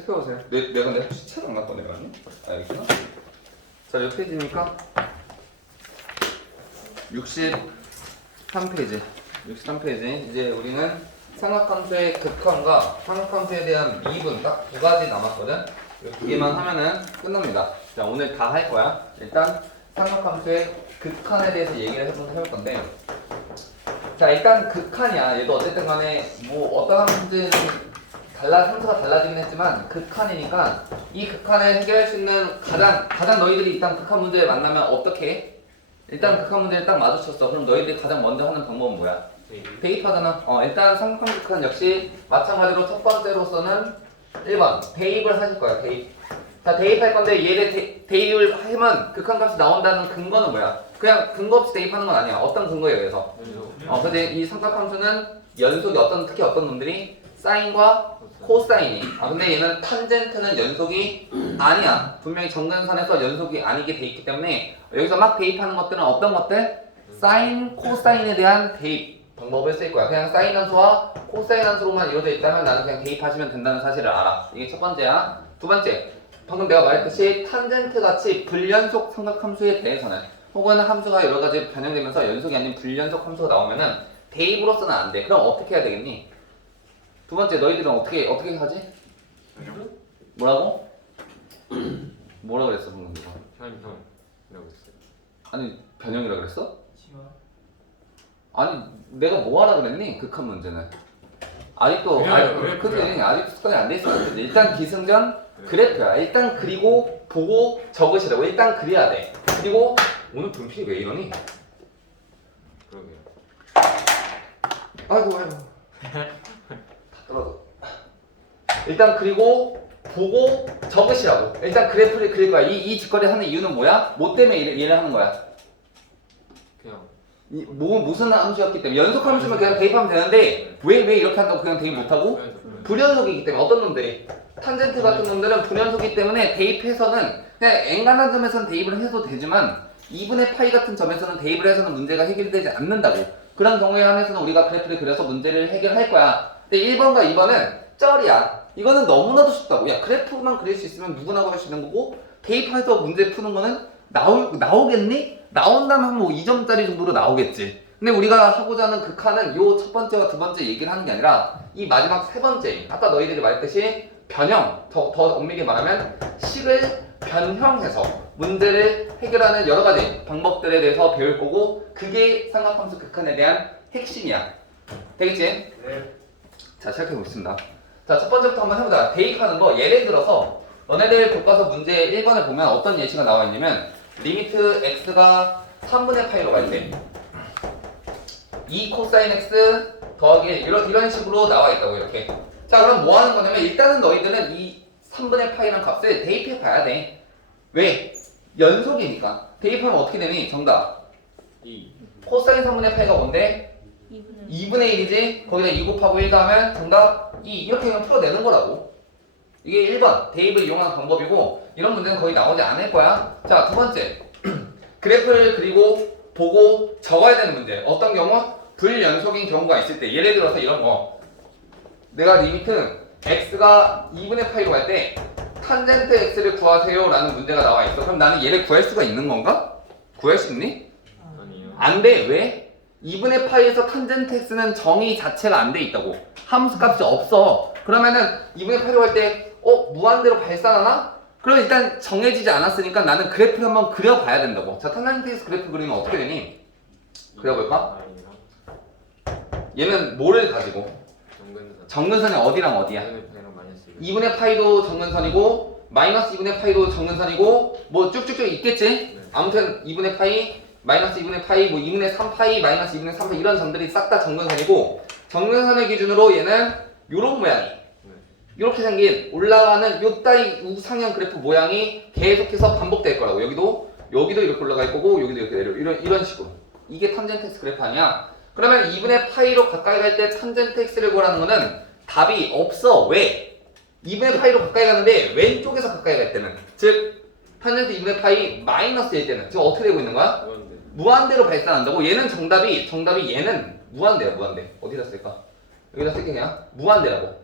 체크해보세요. 내가 시체를 안 갖고 내려갔니? 알겠구나. 자, 몇 페이지입니까? 63페이지. 63페이지. 이제 우리는 삼각함수의 극한과 삼각함수에 대한 미분 딱 두 가지 남았거든. 이 두 개만 하면은 끝납니다. 자, 오늘 다 할 거야. 일단 삼각함수의 극한에 대해서 얘기를 해볼 건데, 자, 일단 극한이야. 얘도 어쨌든 간에 뭐 어떠한 문제는 함수가 달라지긴 했지만 극한이니까 이 극한을 해결할 수 있는 가장 너희들이 일단 극한 문제를 만나면 어떻게 해? 일단 극한 문제를 딱 마주쳤어. 그럼 너희들이 가장 먼저 하는 방법은 뭐야? 대입하잖아. 일단 삼각함수 극한 역시 마찬가지로 첫 번째로서는 1번 대입을 하실 거야. 대입. 자, 대입할 건데 얘를 대입을 하면 극한값이 나온다는 근거는 뭐야? 그냥 근거 없이 대입하는 건 아니야. 어떤 근거에 의해서? 근데 이 삼각함수는 연속이 특히 어떤 놈들이 사인과 코사인이. 근데 얘는 탄젠트는 연속이 아니야. 분명히 정근선에서 연속이 아니게 돼 있기 때문에 여기서 막 대입하는 것들은 어떤 것들? 사인, 코사인에 대한 대입 방법을 쓸 거야. 그냥 사인 함수와 코사인 함수로만 이루어져 있다면 나는 그냥 대입하시면 된다는 사실을 알아. 이게 첫 번째야. 두 번째, 방금 내가 말했듯이 탄젠트 같이 불연속 삼각함수에 대해서는 혹은 함수가 여러 가지 변형되면서 연속이 아닌 불연속 함수가 나오면은 대입으로서는 안 돼. 그럼 어떻게 해야 되겠니? 두 번째, 너희들은 어떻게 하지? 뭐라고? 뭐라 그랬어 방금 누가? 변형이라고 했어요. 아니 변형이라 그랬어? 아니 내가 뭐 하라 그랬니? 극한 문제는 아직도 그래 아직도 습관이 안 돼 있어. 일단 기승전 그래프야. 일단 그리고 보고 적으시라고. 일단 그려야 돼. 그리고 오늘 분필이 왜 이러니? 그러게요. 아이고 다 떨어져. 일단 그리고 보고 적으시라고. 일단 그래프를 그릴 거야. 이 짓거리 하는 이유는 뭐야? 뭐 때문에 얘를 하는 거야? 그냥 무슨 함수였기 때문에. 연속 함수면 그냥 대입하면 되는데 왜 이렇게 한다고 그냥 대입 못하고? 불연속이기 때문에. 어떤 놈들이? 탄젠트 같은 놈들은 불연속이기 때문에 대입해서는 그냥 엔간한 점에서는 대입을 해도 되지만 2분의 파이 같은 점에서는 대입을 해서는 문제가 해결되지 않는다고. 그런 경우에 한해서는 우리가 그래프를 그려서 문제를 해결할 거야. 근데 1번과 2번은 쩔이야. 이거는 너무나도 쉽다고. 야, 그래프만 그릴 수 있으면 누구나 할 수 있는 거고, 대입해서 문제 푸는 거는 나오겠니? 나온다면 뭐 2점짜리 정도로 나오겠지. 근데 우리가 하고자 하는 극한은 요 첫 번째와 두 번째 얘기를 하는 게 아니라 이 마지막 세 번째, 아까 너희들이 말했듯이 변형, 더 엄밀히 말하면 식을 변형해서 문제를 해결하는 여러 가지 방법들에 대해서 배울 거고, 그게 삼각함수 극한에 대한 핵심이야. 되겠지? 네. 자, 시작해 보겠습니다. 자, 첫 번째부터 한번 해보자. 대입하는 거. 예를 들어서 너네들 교과서 문제 1번을 보면 어떤 예시가 나와 있냐면 리미트 x가 3분의 파이로 갈 때 2 코사인 x 더하기 1 이런 식으로 나와 있다고. 이렇게. 자, 그럼 뭐 하는 거냐면 일단은 너희들은 이 3분의 파이라는 값을 대입해 봐야 돼. 왜? 연속이니까. 대입하면 어떻게 되니? 정답 2. 코사인 3분의 파이가 뭔데? 2분의 1이지? 거기다 2 곱하고 1 더하면 정답 2. 이렇게 그냥 풀어내는 거라고. 이게 1번 대입을 이용하는 방법이고, 이런 문제는 거의 나오지 않을 거야. 자, 두 번째 그래프를 그리고 보고 적어야 되는 문제. 어떤 경우? 불연속인 경우가 있을 때. 예를 들어서 이런 거. 내가 리미트 x가 2분의 파이로 갈 때 탄젠트 x를 구하세요 라는 문제가 나와 있어. 그럼 나는 얘를 구할 수가 있는 건가? 구할 수 있니? 아니요. 안 돼. 왜? 2분의 파이에서 탄젠트 x는 정의 자체가 안 돼 있다고. 함수 값이 없어. 그러면은 2분의 파이로 갈 때 무한대로 발산하나? 그럼 일단 정해지지 않았으니까 나는 그래프를 한번 그려봐야 된다고. 자, 탄젠트 x 그래프 그리면 어떻게 되니? 그려볼까? 얘는 뭐를 가지고? 정근선이 어디랑 어디야? 2분의 파이도 정근선이고 마이너스 2분의 파이도 정근선이고 뭐 쭉쭉쭉 있겠지? 네. 아무튼 2분의 파이, 마이너스 2분의 파이, 뭐 2분의 3파이, 마이너스 2분의 3파이 이런 점들이 싹 다 정근선이고, 정근선을 기준으로 얘는 요런 모양이 이렇게 생긴 올라가는 요 따위 우상향 그래프 모양이 계속해서 반복될 거라고. 여기도 이렇게 올라갈 거고 여기도 이렇게 내려. 이런 식으로. 이게 탄젠트 x 그래프 아니야? 그러면 2분의 파이로 가까이 갈 때 탄젠트 x를 구하라는 거는 답이 없어. 왜? 2분의 파이로 가까이 가는데 왼쪽에서 가까이 갈 때는, 즉 탄젠트 2분의 파이 마이너스일 때는 지금 어떻게 되고 있는 거야? 무한대로 발산한다고. 얘는 정답이 얘는 무한대야. 무한대. 어디다 쓸까? 여기다 쓸게. 그냥 무한대라고.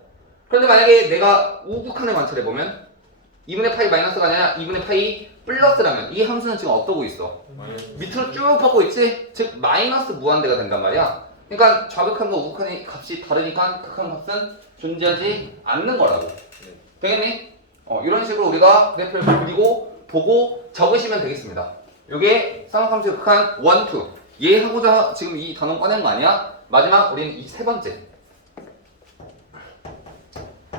그런데 만약에 내가 우극한을 관찰해보면 2분의 파이 마이너스가 아니라 2분의 파이 플러스라면 이 함수는 지금 어떠고 있어? 밑으로 쭉 뻗고 있지? 즉 마이너스 무한대가 된단 말이야. 그러니까 좌극한과 우극한의 값이 다르니까 극한 값은 존재하지 않는 거라고. 되겠니? 이런 식으로 우리가 그래프를 그리고 보고 적으시면 되겠습니다. 요게 삼각함수의 극한 1, 2. 얘 하고자 지금 이 단원 꺼낸 거 아니야? 마지막 우리는 이 세 번째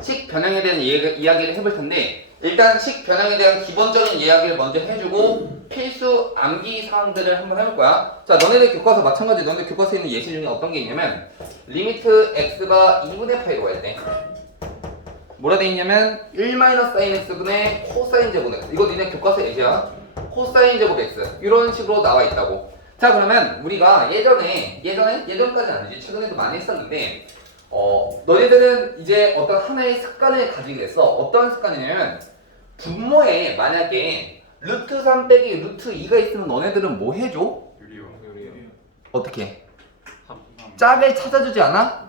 식 변형에 대한 이야기를 해볼 텐데, 일단 식 변형에 대한 기본적인 이야기를 먼저 해주고 필수 암기 사항들을 한번 해볼 거야. 자, 너네들 교과서 마찬가지. 너네들 교과서에 있는 예시 중에 어떤 게 있냐면 리미트 x가 2분의 파이로 갈 때 뭐라 돼 있냐면 1-sin x분의 코사인 제곱 x. 이거 니네 교과서 예시야. 코사인 제곱 x 이런 식으로 나와 있다고. 자, 그러면 우리가 예전까지는 아니지, 최근에도 많이 했었는데 너희들은 이제 어떤 하나의 습관을 가지게 됐어. 어떤 습관이냐면 분모에 만약에 루트 3 빼기 루트 2가 있으면 너네들은 뭐 해줘? 유리요. 어떻게? 짝을 찾아주지 않아?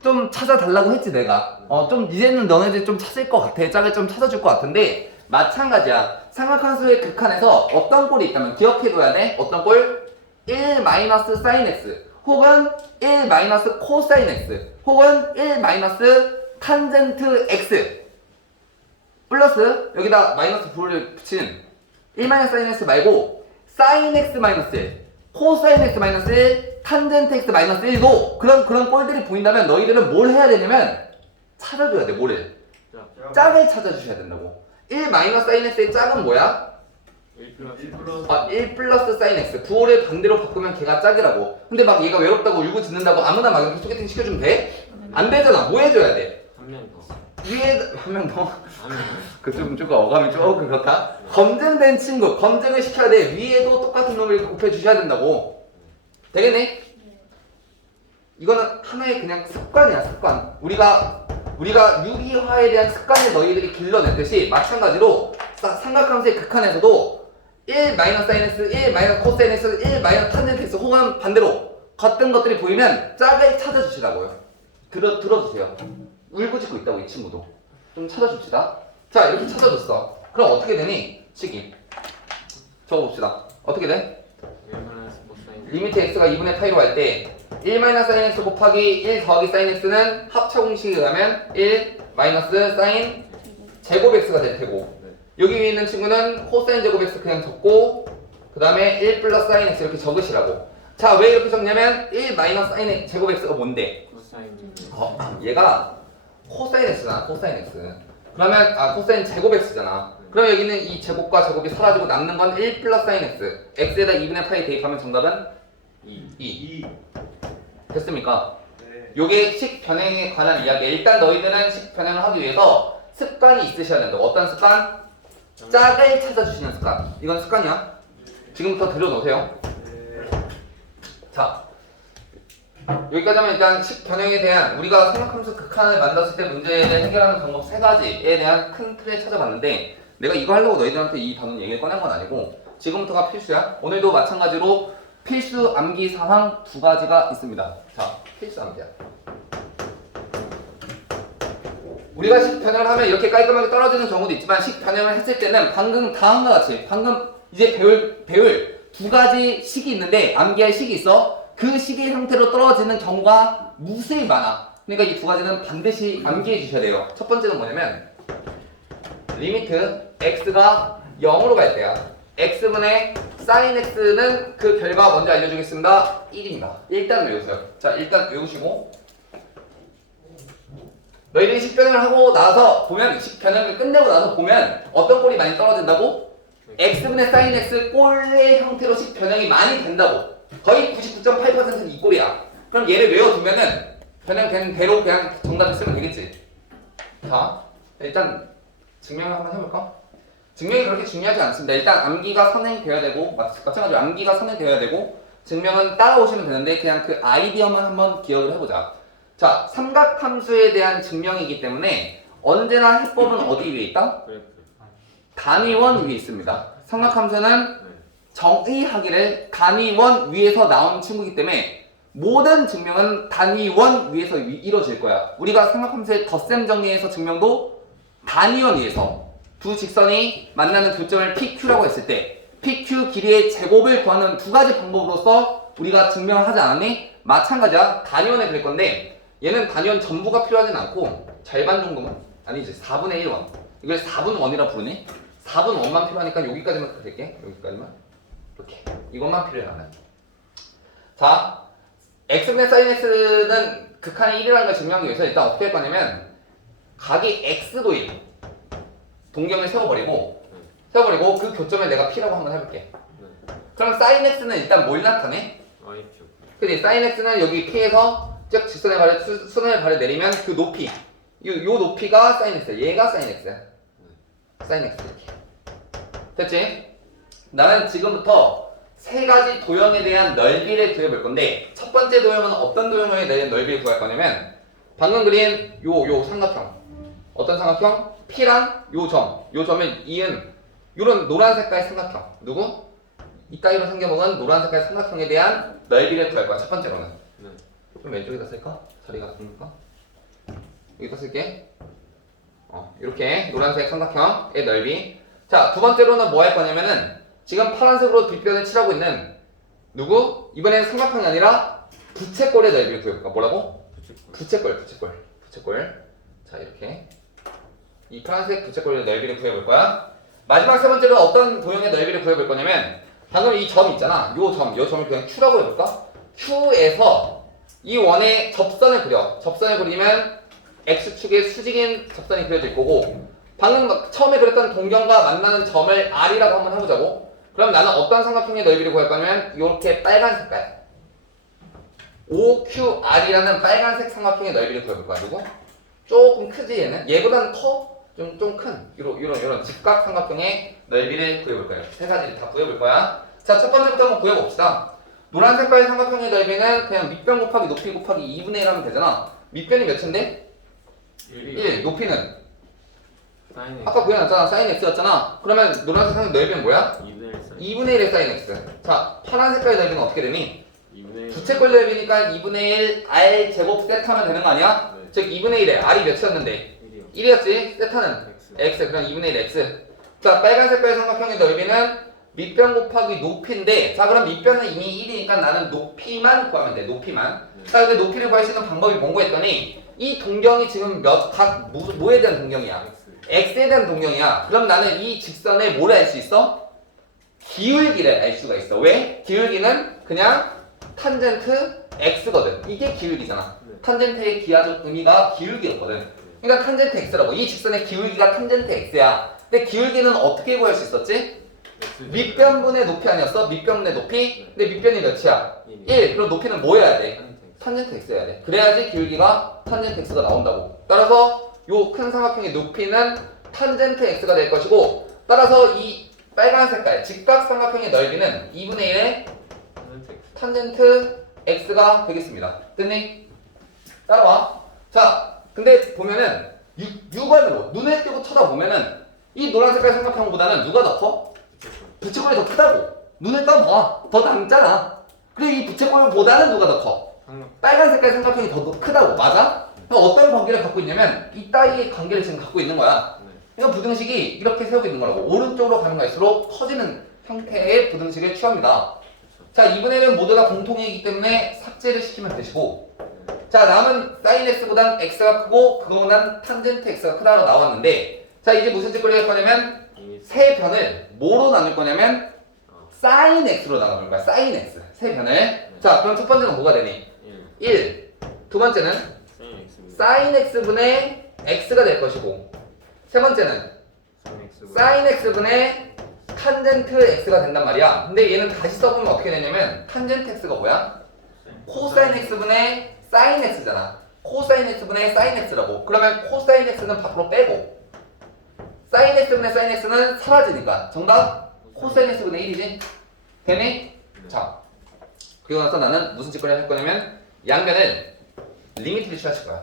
좀 찾아달라고 했지 내가. 좀 이제는 너네들 좀 찾을 것 같아. 짝을 좀 찾아줄 것 같은데 마찬가지야. 삼각함수의 극한에서 어떤 꼴이 있다면 기억해둬야 돼. 어떤 꼴? 1-sin x 혹은 1-코사인 x 혹은 1-탄젠트 x 플러스 여기다 마이너스 부를 붙인 1-sin x 말고 sin x 마이너스 1, 코사인 x 마이너스 1, 탄젠트 x 마이너스 1도 그런 꼴들이 보인다면 너희들은 뭘 해야 되냐면 찾아줘야 돼. 뭐를? 짝을 찾아주셔야 된다고. 1-sin x의 짝은 뭐야? 1 플러스 sin x. 부호를 반대로 바꾸면 걔가 짝이라고. 근데 막 얘가 외롭다고 울고 짖는다고 아무나 막 이렇게 소개팅 시켜주면 돼? 안 되잖아. 뭐 해줘야 돼? 한 명 더. 위에 한 명 더? 한 명. 그좀 조금 어감이 조금 그렇다. 검증된 친구, 검증을 시켜야 돼. 위에도 똑같은 놈을 곱해주셔야 된다고. 되겠네? 이거는 하나의 그냥 습관이야, 습관. 우리가 유리화에 대한 습관을 너희들이 길러냈듯이 마찬가지로 삼각함수의 극한에서도 1-sin x, 1-코사인 x, 1-탄젠트 x 혹은 반대로 같은 것들이 보이면 짝을 찾아주시라고요. 들어주세요. 울고짖고 있다고 이 친구도. 좀 찾아줍시다. 자, 이렇게 찾아줬어. 그럼 어떻게 되니? 식이. 적어봅시다. 어떻게 돼? 리미트 x가 2분의 파이로 갈 때 1-sin x 곱하기 1 더하기 sin x는 합차 공식에 의하면 1-sin 제곱 x가 될 테고, 여기 위에 있는 친구는 코사인 제곱 x 그냥 적고 그 다음에 1 플러스 sin x 이렇게 적으시라고. 자, 왜 이렇게 적냐면 1-sin 제곱 x가 뭔데? 얘가 코사인 x잖아. 코사인 x. 그러면 코사인 제곱 x잖아. 그럼 여기는 이 제곱과 제곱이 사라지고 남는 건 1 플러스 sin x. x에다 2분의 파이 대입하면 정답은 2. 됐습니까? 네. 요게 식 변형에 관한 이야기. 일단 너희들은 식 변형을 하기 위해서 습관이 있으셔야 된다. 어떤 습관? 짝을 찾아주시는 습관. 이건 습관이야. 지금부터 들여놓으세요. 자, 여기까지 하면 일단 식 변형에 대한 우리가 삼각함수 극한을 만났을 때 문제를 해결하는 방법 3가지에 대한 큰 틀을 찾아봤는데, 내가 이거 하려고 너희들한테 이 단원 얘기를 꺼낸 건 아니고 지금부터가 필수야. 오늘도 마찬가지로 필수 암기 사항 2가지가 있습니다. 자, 필수 암기야. 우리가 식 변형을 하면 이렇게 깔끔하게 떨어지는 경우도 있지만 식 변형을 했을 때는 방금 다음과 같이 방금 이제 배울 2가지 식이 있는데 암기할 식이 있어. 그 식의 형태로 떨어지는 경우가 무수히 많아. 그러니까 이 2가지는 반드시 암기해 주셔야 돼요. 첫 번째는 뭐냐면 리미트 x가 0으로 갈 때야. x분의 sin x는 그 결과 먼저 알려주겠습니다. 1입니다. 일단 외우세요. 자, 일단 외우시고 너희들이 식변형을 하고 나서 보면, 식변형을 끝내고 나서 보면 어떤 꼴이 많이 떨어진다고? x분의 sin x 꼴의 형태로 식변형이 많이 된다고. 거의 99.8%는 이 꼴이야. 그럼 얘를 외워두면은 변형된 대로 그냥 정답을 쓰면 되겠지. 자, 일단 증명을 한번 해볼까? 증명이 그렇게 중요하지 않습니다. 일단 암기가 선행되어야 되고, 마찬가지로 암기가 선행되어야 되고, 증명은 따라오시면 되는데 그냥 그 아이디어만 한번 기억을 해보자. 자, 삼각함수에 대한 증명이기 때문에 언제나 해법은 어디 위에 있다? 단위원 위에 있습니다. 삼각함수는 정의하기를 단위원 위에서 나온 친구이기 때문에 모든 증명은 단위원 위에서 이루어질 거야. 우리가 삼각함수의 덧셈 정리해서 증명도 단위원 위에서 두 직선이 만나는 교점을 PQ라고 했을 때 PQ 길이의 제곱을 구하는 두 가지 방법으로서 우리가 증명을 하지 않았니? 마찬가지야. 단위원에 그릴 건데 얘는 단위원 전부가 필요하진 않고 절반 정도만, 아니지 4분의 1원, 이걸 4분 원이라 부르니? 4분 원만 필요하니까 여기까지만 그릴게. 여기까지만 이렇게 이것만 필요해 나는. 자, x분의 sin x는 극한이 1이라는 걸 증명하기 위해서 일단 어떻게 할 거냐면 각이 x도인 동경을 세워버리고 그 교점을 내가 p라고 한번 해볼게. 네. 그럼 sin x는 일단 뭘 나타내? y표. 그치? sin x는 여기 p에서 쭉 직선의 발을 순환의 발을 내리면 그 높이, 요 높이가 sin x야. 얘가 sin x야. sin x 이렇게. 됐지? 나는 지금부터 세 가지 도형에 대한 넓이를 구해볼 건데 첫 번째 도형은 어떤 도형에 대한 넓이를 구할 거냐면 방금 그린 요 삼각형, 어떤 삼각형? P랑 요 점을 이은 요런 노란 색깔 삼각형, 누구? 이따위로 생겨먹은 노란 색깔 삼각형에 대한 넓이를 구할 거야. 첫 번째로는. 네. 좀 왼쪽에다 쓸까? 자리가 같으니까 여기다 쓸게. 이렇게 노란색 삼각형의 넓이. 자, 두 번째로는 뭐 할 거냐면은 지금 파란색으로 빗변을 칠하고 있는 누구? 이번에는 삼각형이 아니라 부채꼴의 넓이를 구해볼까? 뭐라고? 부채꼴. 자, 이렇게 이 파란색 부채꼴의 넓이를 구해볼 거야. 마지막 세 번째로 어떤 도형의 넓이를 구해볼 거냐면 방금 이 점 있잖아. 요 점을 그냥 Q라고 해볼까? Q에서 이 원의 접선을 그려. 접선을 그리면 X축에 수직인 접선이 그려질 거고 방금 처음에 그렸던 동경과 만나는 점을 R이라고 한번 해보자고. 그럼 나는 어떤 삼각형의 넓이를 구할 거냐면 이렇게 빨간 색깔 OQR이라는 빨간색 삼각형의 넓이를 구해볼 거야. 누구? 조금 크지 얘는? 얘보다는 커? 좀 큰 이런 직각 삼각형의 넓이를 구해볼 거예요. 세 가지를 다 구해볼 거야. 자, 첫 번째부터 한번 구해봅시다. 노란 색깔 삼각형의 넓이는 그냥 밑변 곱하기 높이 곱하기 2분의 1 하면 되잖아. 밑변이 몇인데? 1. 높이는? sin x. 아까 구해놨잖아. sin x였잖아. 그러면 노란색 삼각형 넓이는 뭐야? 2분의 1 sin. 2분의 1의 sin x. 자, 파란 색깔 넓이는 어떻게 되니? 2분의 1. 부채꼴 넓이니까 2분의 1 r 제곱 세트하면 되는 거 아니야? 네. 즉 2분의 1에 r이 몇이었는데? 1이요. 1이었지? 세타는? x. 그럼 2분의 1 x. 자, 빨간 색깔 삼각형의 넓이는 밑변 곱하기 높이인데, 자, 그럼 밑변은 이미 1이니까 나는 높이만 구하면 돼. 높이만. 네. 자, 근데 높이를 구할 수 있는 방법이 뭔고 했더니 이 동경이 지금 뭐에 대한 동경이야? x. x에 대한 동경이야. 그럼 나는 이 직선의 뭐를 알 수 있어? 기울기를 알 수가 있어. 왜? 기울기는 그냥 탄젠트 x거든. 이게 기울기잖아. 네. 탄젠트의 기하적 의미가 기울기였거든. 그러니까 탄젠트 x라고. 이 직선의 기울기가 탄젠트 x야. 근데 기울기는 어떻게 구할 수 있었지? 밑변분의 높이 아니었어? 밑변분의 높이? 근데 밑변이 몇이야? 1. 그럼 높이는 뭐여야 돼? 탄젠트 x여야 돼. 그래야지 기울기가 탄젠트 x가 나온다고. 따라서 요 큰 삼각형의 높이는 탄젠트 x가 될 것이고, 따라서 이 빨간 색깔 직각 삼각형의 넓이는 2분의 1의 탄젠트 x가 되겠습니다. 됐니? 따라와. 자, 근데 보면은 육안으로 눈을 뜨고 쳐다보면은 이 노란 색깔 삼각형보다는 누가 더 커? 부채꼴이 더 크다고. 눈을 떠봐. 더 남잖아. 그리고 이 부채꼴보다는 누가 더 커? 빨간 색깔 삼각형이 더 크다고. 맞아? 그럼 어떤 관계를 갖고 있냐면 이따위의 관계를 지금 갖고 있는 거야. 그러니까 부등식이 이렇게 세우고 있는 거라고. 오른쪽으로 가면 갈수록 커지는 형태의 부등식을 취합니다. 자, 2분의 1은 모두 다 공통이기 때문에 삭제를 시키면 되시고, 자, 남은 sin x보단 x가 크고 그거보단 탄젠트 x가 크다고 나왔는데, 자, 이제 무슨 짓거리 할 거냐면 세 변을 뭐로 나눌 거냐면 sin x로 나눌 거야. sin x 세 변을. 자, 그럼 첫 번째는 뭐가 되니? 1. 두 번째는 sin x분의 x가 될 것이고, 세 번째는 sin x분의 탄젠트 x가 된단 말이야. 근데 얘는 다시 써보면 어떻게 되냐면 탄젠트 x가 뭐야? 코사인 x분의 sin x잖아. 코사인 x분의 sin x라고. 그러면 코사인 x는 밖으로 빼고 sin x분의 sin x는 사라지니까 정답 코사인 x분의 1이지. 되니? 자, 그리고 나서 나는 무슨 짓거리 할 거냐면 양변을 리미트를 취하실 거야.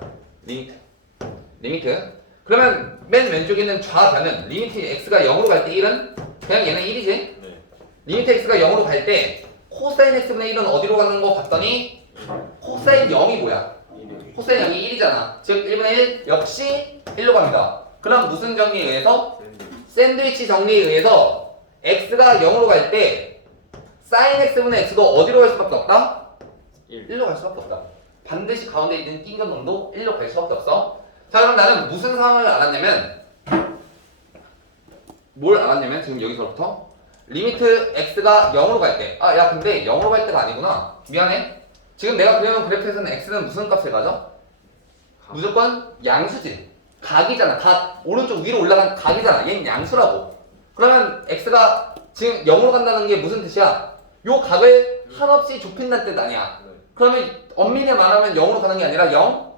리미트. 그러면 맨 왼쪽에 있는 좌변은 리미트 x가 0으로 갈 때 1은 그냥 얘는 1이지. 리미트 x가 0으로 갈 때 코사인 x분의 1은 어디로 가는 거 봤더니 코사인 0이 뭐야? 코사인 0이 1이잖아. 즉 1분의 1 역시 1로 갑니다. 그럼 무슨 정리에 의해서? 샌드위치 정리에 의해서 x가 0으로 갈 때 sin x분의 x도 어디로 갈 수밖에 없다? 1로 갈 수밖에 없다. 반드시 가운데 있는 띵견놈도 1로 갈 수밖에 없어. 자, 그럼 나는 무슨 상황을 알았냐면 뭘 알았냐면 지금 여기서부터 리미트 x가 0으로 갈 때, 아, 야, 근데 0으로 갈 때가 아니구나. 미안해. 지금 내가 그려놓은 그래프에서는 x는 무슨 값을 가져? 무조건 양수지. 각이잖아. 각. 오른쪽 위로 올라간 각이잖아. 얘는 양수라고. 그러면 x가 지금 0으로 간다는 게 무슨 뜻이야? 요 각을 한없이 좁힌다는 뜻 아니야. 그러면 엄밀히 말하면 0으로 가는 게 아니라 0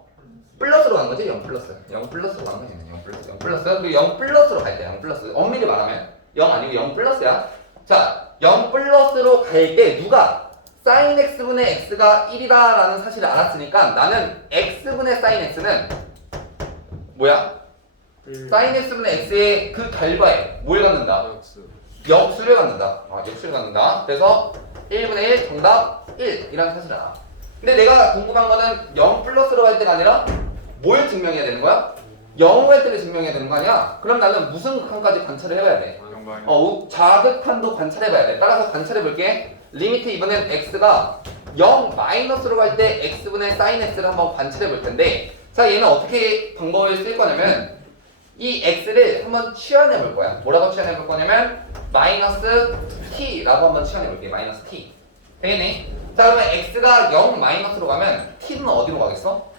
플러스로 가는 거지. 0 플러스. 0 플러스로 가는 거지. 0 플러스. 0 플러스. 그리고 0 플러스로 갈 때. 0 플러스. 엄밀히 말하면 0 아니고 0 플러스야. 자, 0 플러스로 갈 때 누가 sin x분의 x가 1이다라는 사실을 알았으니까 나는 x분의 sin x는 뭐야? sin x분의 x의 그 결과에 뭘 갖는다? 역수를 갖는다. 아, 역수를 갖는다. 그래서 1분의 1 정답 1이라는 사실을 알아. 근데 내가 궁금한 거는 0 플러스로 갈 때가 아니라 뭘 증명해야 되는 거야? 0으로 갈 때를 증명해야 되는 거 아니야? 그럼 나는 무슨 극한까지 관찰을 해봐야 돼? 좌극한도 관찰해봐야 돼. 따라서 관찰해볼게. 리미트 이번엔 x가 0 마이너스로 갈 때 x분의 sin x를 한번 관찰해볼 텐데, 자, 얘는 어떻게 방법을 쓸 거냐면 이 x를 한번 취환해볼 거야. 뭐라고 취환해볼 거냐면 마이너스 t라고 한번 취환해볼게. 마이너스 t. 되겠네? 자, 그러면 x가 0 마이너스로 가면 t는 어디로 가겠어?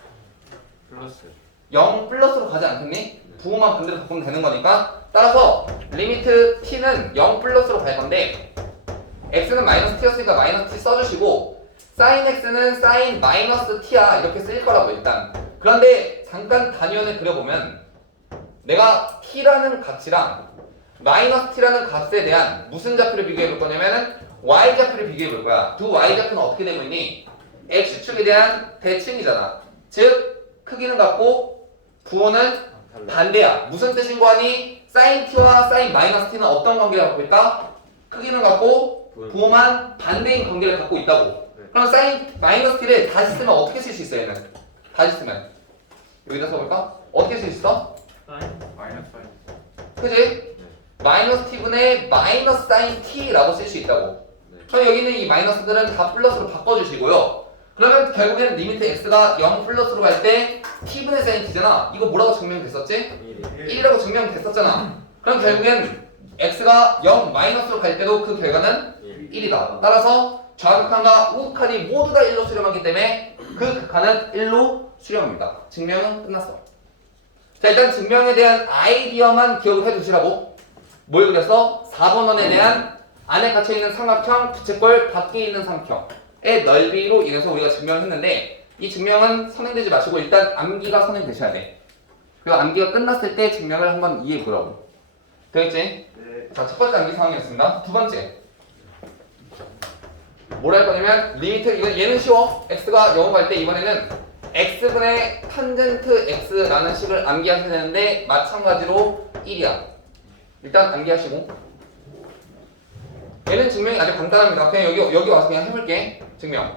플러스 0 플러스로 가지 않겠니? 부호만 반대로 바꾸면 되는 거니까. 따라서 리미트 t는 0 플러스로 갈 건데 x는 마이너스 t였으니까 마이너스 t 써주시고 sin x는 sin 마이너스 t야 이렇게 쓸 거라고 일단. 그런데 잠깐 단위원을 그려보면 내가 t라는 값이랑 마이너스 t라는 값에 대한 무슨 좌표를 비교해 볼 거냐면은 y 좌표를 비교해 볼 거야. 두 y 좌표는 어떻게 되고 있니? x축에 대한 대칭이잖아. 즉 크기는 같고 부호는 반대야. 무슨 뜻인 거 아니? sin t와 sin 마이너스 t는 어떤 관계를 갖고 있다? 크기는 같고 부호만 반대인 관계를 갖고 있다고. 그럼 sin 마이너스 t를 다시 쓰면 어떻게 쓸 수 있어 얘는? 다시 쓰면 여기다 써볼까? 어떻게 쓸 수 있어? 그지? 마이너스 t분의 마이너스 sin t라고 쓸 수 있다고. 그럼 여기는 이 마이너스들은 다 플러스로 바꿔주시고요. 그러면 결국엔 리미트 x가 0 플러스로 갈 때 t분의 sin t잖아. 이거 뭐라고 증명됐었지? 1이라고 증명됐었잖아. 그럼 결국엔 x가 0 마이너스로 갈 때도 그 결과는 1이다. 따라서 좌극한과 우극한이 모두 다 1로 수렴하기 때문에 그 극한은 1로 수렴합니다. 증명은 끝났어. 자, 일단 증명에 대한 아이디어만 기억을 해두시라고. 뭘 그렸어? 4번 원에 대한 안에 갇혀있는 삼각형, 부채꼴, 밖에 있는 삼각형의 넓이로 인해서 우리가 증명을 했는데 이 증명은 선행되지 마시고 일단 암기가 선행되셔야 돼. 그리고 암기가 끝났을 때 증명을 한번 이해해 보라고. 되겠지? 네. 자, 첫 번째 암기 상황이었습니다. 두 번째. 뭐라 할 거냐면 리미트, 얘는 쉬워. x가 0 갈 때 이번에는 x분의 탄젠트 x라는 식을 암기하셔야 되는데 마찬가지로 1이야. 일단 암기하시고 얘는 증명이 아주 간단합니다. 그냥 여기 와서 그냥 해볼게. 증명.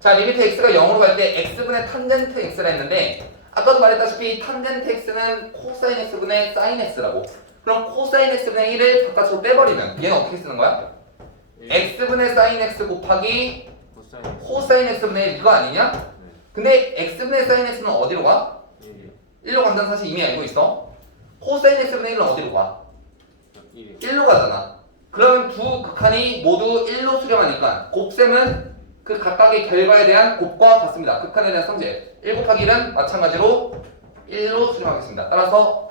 자, 리미트 x가 0으로 갈 때 x분의 탄젠트 x라 했는데 아까도 말했다시피 탄젠트 x는 코사인 x분의 사인 x라고. 그럼 코사인 x분의 1을 바깥으로 빼버리면 얘는 어떻게 쓰는 거야? x분의 사인 x 곱하기 코사인 x분의 1 그거 아니냐? 근데 x분의 사인 x는 어디로 가? 1로 간다는 사실 이미 알고 있어. 코사인 x분의 1은 어디로 가? 1로 가잖아. 그러면 두 극한이 모두 1로 수렴하니까 곱셈은 그 각각의 결과에 대한 곱과 같습니다. 극한에 대한 성질 1 곱하기 1은 마찬가지로 1로 수렴하겠습니다. 따라서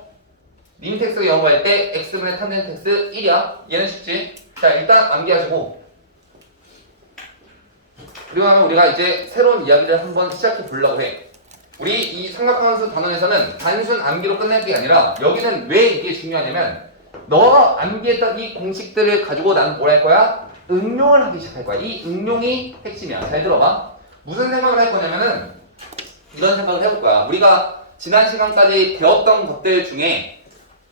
리미트 x가 0 갈 때 x분의 탄젠트 x 1이야. 얘는 쉽지. 자, 일단 암기하시고 그리고 하면 우리가 이제 새로운 이야기를 한번 시작해 보려고 해. 우리 이 삼각함수 단원에서는 단순 암기로 끝낼 게 아니라 여기는 왜 이게 중요하냐면 너가 암기했던 이 공식들을 가지고 나는 뭘 할 거야? 응용을 하기 시작할 거야. 이 응용이 핵심이야. 잘 들어봐. 무슨 생각을 할 거냐면은 이런 생각을 해볼 거야. 우리가 지난 시간까지 배웠던 것들 중에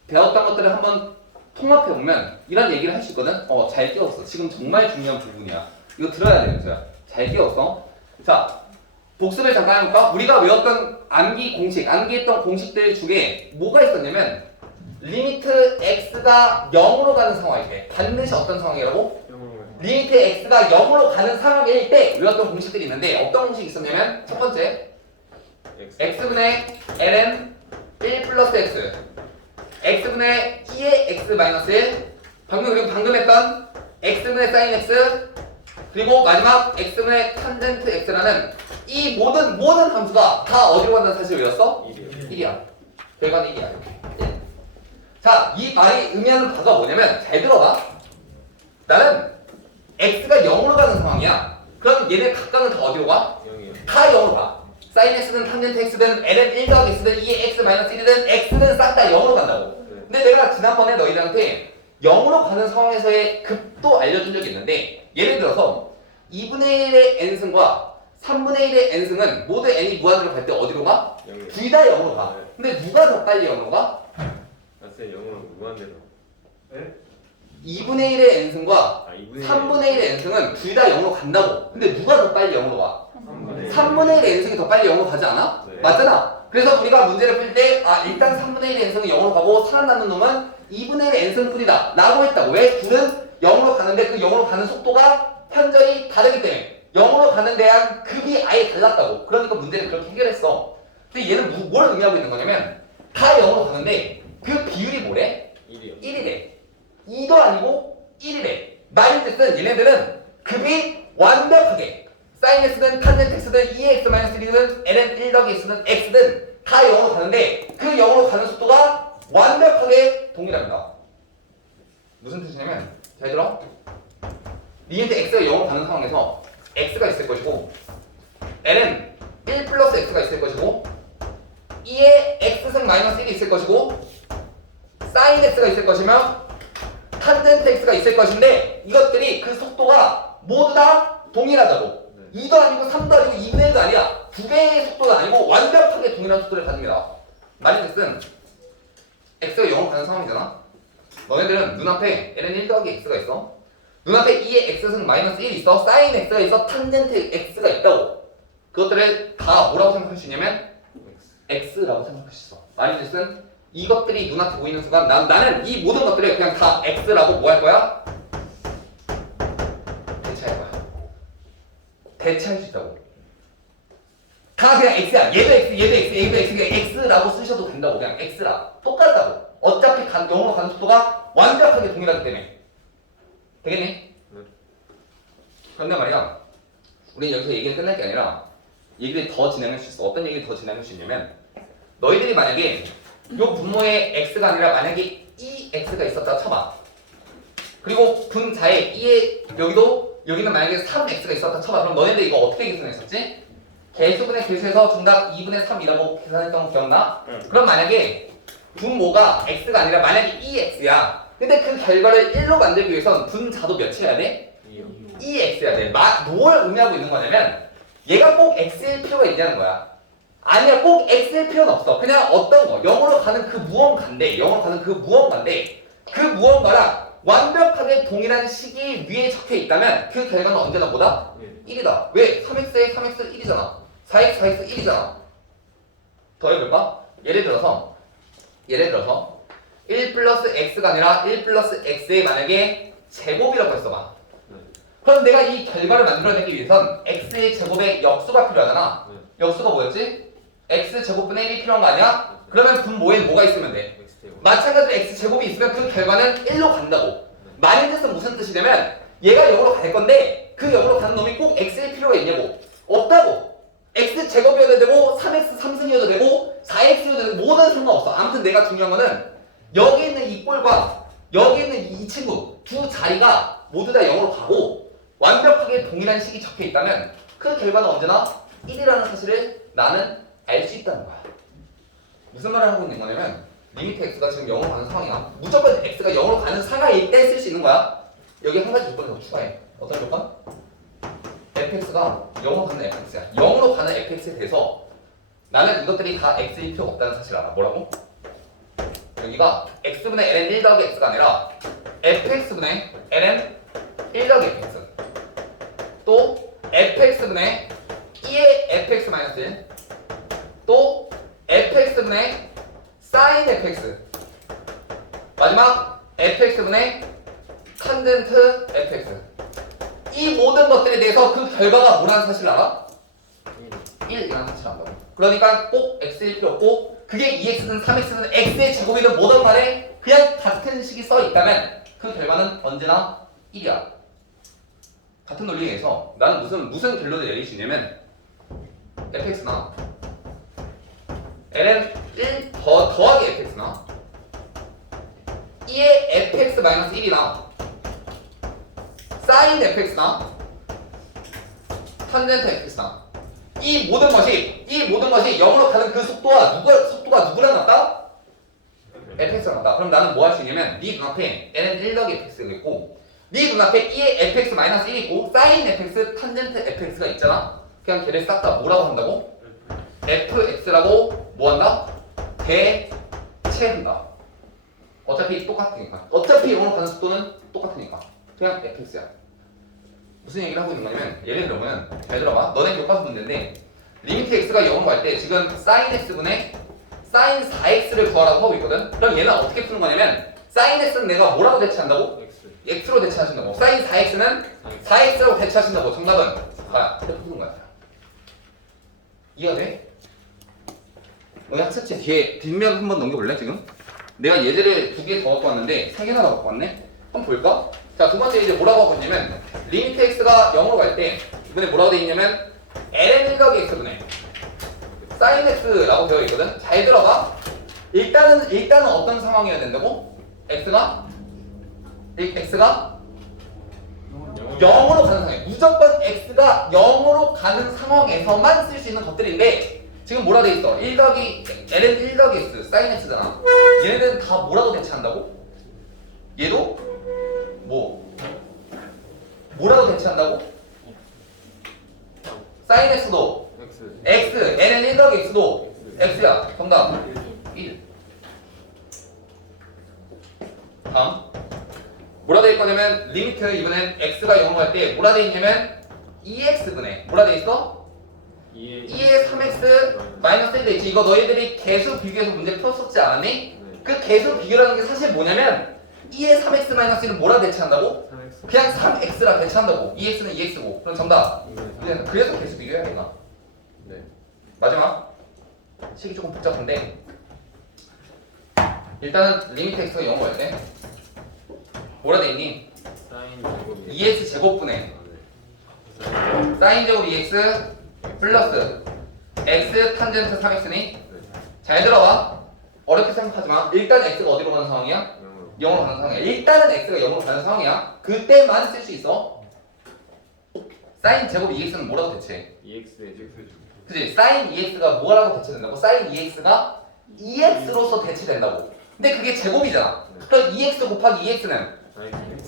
배웠던 것들을 한번 통합해 보면 이런 얘기를 할 수 있거든. 잘 끼웠어. 지금 정말 중요한 부분이야. 이거 들어야 되는 거야. 잘 끼웠어. 자, 복습을 잠깐 해볼까? 우리가 외웠던 암기했던 공식들 중에 뭐가 있었냐면 리미트 x가 0으로 가는 상황일 때 반드시 어떤 상황이라고? 리미트 x가 0으로 가는 상황일 때 외웠던 공식들이 있는데 어떤 공식이 있었냐면 첫 번째 x분의 ln 1 플러스 x x분의 2의 x 마이너스 1 방금 했던 x분의 sin x 그리고 마지막 x분의 탄젠트 x라는 이 모든 함수가 다 어디로 간다는 사실을 외웠어? 1이야. 결과는 1이야. 자, 이 말이 의미하는 바가 뭐냐면 잘 들어봐. 나는 x가 0으로 가는 상황이야. 그럼 얘네 각각은 다 어디로 가? 0이요. 다 0으로 가. sin x든 탄젠트 x든 ln 1 더하기 x든 2의 x 마이너스 1이든 x는 싹 다 0으로 간다고. 근데 내가 지난번에 너희들한테 0으로 가는 상황에서의 급도 알려준 적이 있는데 예를 들어서 2분의 1의 n승과 3분의 1의 n승은 모두 n이 무한으로 갈 때 어디로 가? 0이요. 둘 다 0으로 가. 근데 누가 더 빨리 0으로 가? 쌤 0으로 무한대로. 네? 2분의 1의 n승과 2분의 3분의 1의 n승은 둘 다 0으로 간다고. 근데 누가 더 빨리 0으로 가? 3분의 1의 n승이 더 빨리 0으로 가지 않아? 네. 맞잖아. 그래서 우리가 문제를 풀 때 일단 3분의 1의 n승은 0으로 가고 살아남는 놈은 2분의 1의 n승뿐이다 라고 했다고. 왜? 둘은 0으로 가는데 그 0으로 가는 속도가 현저히 다르기 때문에 0으로 가는 대한 급이 아예 달랐다고. 그러니까 문제를 그렇게 해결했어. 근데 얘는 뭘 의미하고 있는 거냐면 다 0으로 가는데 그 비율이 뭐래? 1이요. 1이래. 2도 아니고 1이래. 말인즉슨 얘네들은 급이 완벽하게 sin x든 탄젠트 x든 2x 마이너스 1든 ln 1 더하기 x든 x든 다 0으로 가는데 그 0으로 가는 속도가 완벽하게 동일합니다. 무슨 뜻이냐면 잘 들어. 리미트 x가 0으로 가는 상황에서 x가 있을 것이고 ln 1 플러스 x가 있을 것이고 2의 x승 마이너스 1이 있을 것이고 sin x가 있을 것이며 탄젠트 x가 있을 것인데 이것들이 그 속도가 모두 다 동일하다고. 2도 아니고 3도 아니고 2분의 1도 아니야. 두 배의 속도가 아니고 완벽하게 동일한 속도를 가집니다. 말인즉슨 x가 0으로 가는 상황이잖아. 너네들은 눈앞에 ln 1 더하기 x가 있어. 눈앞에 2의 x승 마이너스 1이 있어. sin x가 있어. 탄젠트 x가 있다고. 그것들을 다 뭐라고 생각할 수 있냐면 x라고 생각할 수 있어. 말인즉슨 이것들이 눈앞에 보이는 순간 나는 이 모든 것들을 그냥 다 x라고 뭐 할 거야? 대체할 거야. 대체할 수 있다고. 다 그냥 x야. 얘도 x, 얘도 x, 얘도 x, 그냥 x라고 쓰셔도 된다고. 그냥 x라. 똑같다고. 어차피 0으로 가는 속도가 완벽하게 동일하기 때문에. 되겠니? 네. 그런데 말이야. 우린 여기서 얘기가 끝날 게 아니라 얘기를 더 진행할 수 있어. 어떤 얘기를 더 진행할 수 있냐면 너희들이 만약에 요 분모에 x가 아니라 만약에 2x가 있었다 쳐봐. 그리고 분자에 2에 여기는 만약에 3x가 있었다 쳐봐. 그럼 너네들 이거 어떻게 계산했었지? 개수분의 개수에서 정답 2분의 3이라고 계산했던 거 기억나? 그럼 만약에 분모가 x가 아니라 만약에 2x야. 근데 그 결과를 1로 만들기 위해선 분자도 몇이어야 돼? 2요. 2x야 돼. 뭘 의미하고 있는 거냐면 얘가 꼭 x일 필요가 있냐는 거야. 아니야, 꼭 x일 필요는 없어. 그냥 어떤 거 0으로 가는 그 무언가인데 0으로 가는 그 무언가인데 그 무언가랑 완벽하게 동일한 식이 위에 적혀 있다면 그 결과는 언제나 뭐다? 1이다. 왜? 3x에 3x 1이잖아. 4x 4x 1이잖아. 더 해볼까? 예를 들어서 1 플러스 x가 아니라 1 플러스 x에 만약에 제곱이라고 했어봐. 그럼 내가 이 결과를 만들어내기 위해선 x의 제곱에 역수가 필요하잖아. 역수가 뭐였지? x 제곱분의 1이 필요한 거 아니야? 그러면 분모엔 뭐가 있으면 돼? 마찬가지로 x 제곱이 있으면 그 결과는 1로 간다고. 말인즉슨 무슨 뜻이냐면 얘가 0으로 갈 건데 그 0으로 가는 놈이 꼭 x일 필요가 있냐고. 없다고. x 제곱이어도 되고 3x 3승이어도 되고 4x여도 되고 뭐든 상관없어. 아무튼 내가 중요한 거는 여기 있는 이 꼴과 여기 있는 이 친구 두 자리가 모두 다 0으로 가고 완벽하게 동일한 식이 적혀 있다면 그 결과는 언제나 1이라는 사실을 나는 알 수 있다는 거야. 무슨 말을 하고 있는 거냐면 리미트 x가 지금 0으로 가는 상황이야. 무조건 x가 0으로 가는 상황일 때 쓸 수 있는 거야. 여기 한 가지 조건을 더 추가해. 어떤 조건? fx가 0으로 가는 fx야. 0으로 가는 fx에 대해서 나는 이것들이 다 x일 필요가 없다는 사실을 알아. 뭐라고? 여기가 x분의 ln 1 더하기 x가 아니라 fx분의 ln 1 더하기 fx 또 fx분의 2의 2의 fx 마이너스 1 또 fx분의 sin fx 마지막 fx분의 탄젠트 fx 이 모든 것들에 대해서 그 결과가 뭐라는 사실을 알아? 1이라는 사실을 안다고. 그러니까 꼭 x일 필요 없고 그게 2x든 3x든 x의 제곱이든 뭐든 간에 그냥 같은 식이 써 있다면 그 결과는 언제나 1이야. 같은 논리에 의해서 나는 무슨 결론을 내릴 수 있냐면 fx나 ln 1 더하기 fx나 2의 fx 마이너스 1이나 sin fx나 탄젠트 fx나 이 모든 것이 0으로 가는 그 속도가 누구랑 같다? fx랑 같다. 그럼 나는 뭐 할 수 있냐면 네 눈앞에 ln 1 더하기 fx가 있고 네 눈앞에 2의 fx 마이너스 1이 있고 sin fx 탄젠트 fx가 있잖아. 그냥 걔를 싹 다 뭐라고 한다고? fx라고 뭐 한다? 대체한다. 어차피 똑같으니까. 어차피 0으로 가는 속도는 똑같으니까. 그냥 fx야. 무슨 얘기를 하고 있는 거냐면 예를 들면 잘 들어봐. 너네 교과서 문제인데 리미트 x가 0으로 갈 때 지금 sin x분의 sin 4x를 구하라고 하고 있거든. 그럼 얘는 어떻게 푸는 거냐면 sin x는 내가 뭐라고 대체한다고? x로 대체하신다고. sin 4x는 4x라고 대체하신다고. 정답은 4야. 이렇게 푸는 거야. 이해가 돼? 너네 학습지 뒤에 뒷면 한번 넘겨볼래 지금? 내가 예제를 2개 더 갖고 왔는데 3개나 더 갖고 왔네? 한번 볼까? 자, 두 번째 이제 뭐라고 하고 있냐면 리미트 x가 0으로 갈 때 이번에 뭐라고 되어 있냐면 ln 1 더하기 x분의 sin x라고 되어 있거든. 잘 들어봐. 일단은 어떤 상황이어야 된다고? x가 0으로 가는 상황. 무조건 x가 0으로 가는 상황에서만 쓸 수 있는 것들인데 지금 뭐라 돼 있어? 1 더하기 ln 1 더하기 x sin x잖아. 얘네들은 다 뭐라고 대체한다고? 얘도 뭐라고 대체한다고? sin x도 x, ln 1 더하기 x도 x야. 정답 1. 다음 뭐라 돼 있거냐면 리미트 이번엔 x가 0으로 갈 때 뭐라 돼 있냐면 2x분의 뭐라 돼 있어? 2의 3x 마이너스 1 돼 있지. 이거 너희들이 개수 비교해서 문제 풀었었지 않았니? 그 개수 비교라는 게 사실 뭐냐면 2의 3x 마이너스 1은 뭐라 대체한다고? 그냥 3x라 대체한다고. 2x는 2x고. 그럼 정답. 그래서 개수 비교해야 되나? 네. 마지막 식이 조금 복잡한데 일단은 리미트 x가 0으로 갈 때 뭐라 돼 있니? 사인 제곱 2x 제곱분의 사인 제곱 2x 플러스 x 탄젠트 3x니 잘 들어봐. 어렵게 생각하지 마. 일단 x가 어디로 가는 상황이야? 0으로 가는 상황이야. 일단은 x가 0으로 가는 상황이야. 그때만 쓸 수 있어. 사인 제곱 2x는 뭐라고 대체해? 2x의 제곱. 그치? 사인 2x가 뭐라고 대체된다고? 사인 2x가 2x로서 대체된다고. 근데 그게 제곱이잖아. 그럼 2x 곱하기 2x는